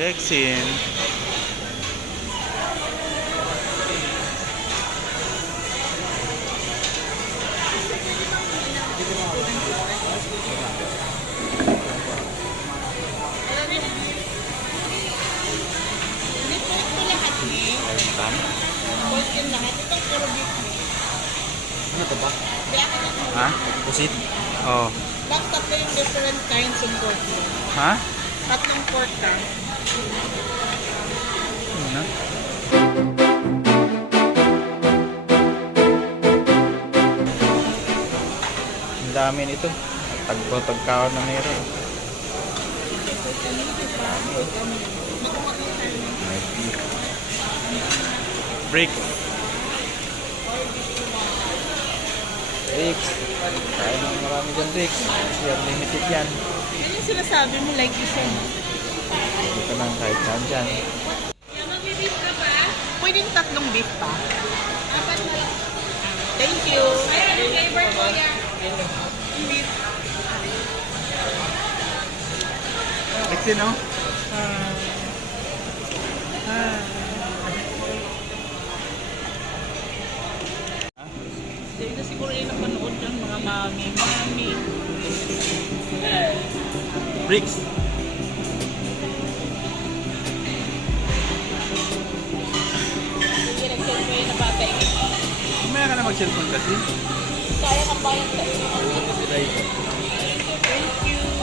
Lexin. Ano ito ba? Ha? Pusit? Oh. Bakit tatlo yung different kinds of pork mo? Ha? Tatlong pork ka. Ano na? Ang dami nito. Tagkaon na meron. Break. Bricks. Kaya ng marami dyan bricks. Kasi unlimited yan. Yan yung sinasabi mo, like you said. Dito lang kahit saan dyan. Mag-beef ka pa? Pwedeng tatlong beef pa? Apat na lang. Thank you. Ay, flavor ko yan. Beef. Lexi, no? Hindi na siguro yung napanood ng mga mami. Bricks. Sige, nag-send ko yung nabatay. Kumaya ka na mag-cellphone kasi. Kaya kang bayan sa iyo. Kasi live. Thank you.